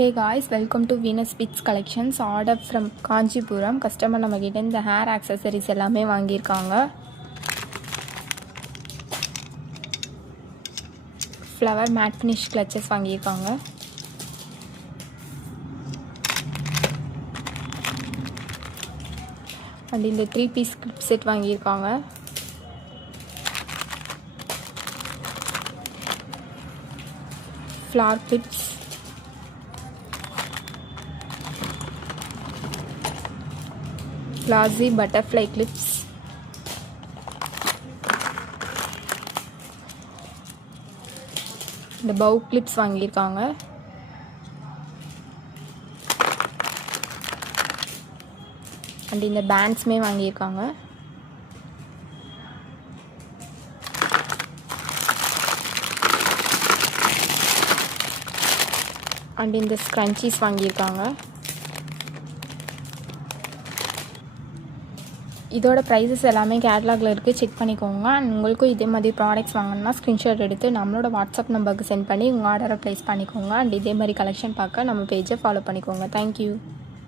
Hey guys, welcome to Venus Bits Collections. Order from Kanchipuram. Customer நம்ம கிட்ட இந்த hair accessories எல்லாமே வாங்கியிருக்காங்க. Flower matte finish clutches வாங்கியிருக்காங்க. and இந்த 3-piece clip set வாங்கியிருக்காங்க. flower clips, Flazy butterfly clips, இந்த bow clips வாங்கியிருக்காங்க. and இந்த bandsமே வாங்கியிருக்காங்க. and இந்த scrunchies வாங்கியிருக்காங்க. இதோட ப்ரைஸஸ் எல்லாமே கேட்லாகில் இருக்குது, செக் பண்ணிக்கோங்க. அண்ட் உங்களுக்கும் இதே மாதிரி ப்ராடக்ட்ஸ் வாங்கணும்னா ஸ்க்ரீன்ஷாட் எடுத்து நம்மளோட வாட்ஸ்அப் நம்பருக்கு சென்ட் பண்ணி உங்கள் ஆர்டரை ப்ளேஸ் பண்ணிக்கோங்க. அண்ட் இதே மாதிரி கலெக்ஷன் பார்க்க நம்ம பேஜை ஃபாலோ பண்ணிக்கோங்க. தேங்க்யூ.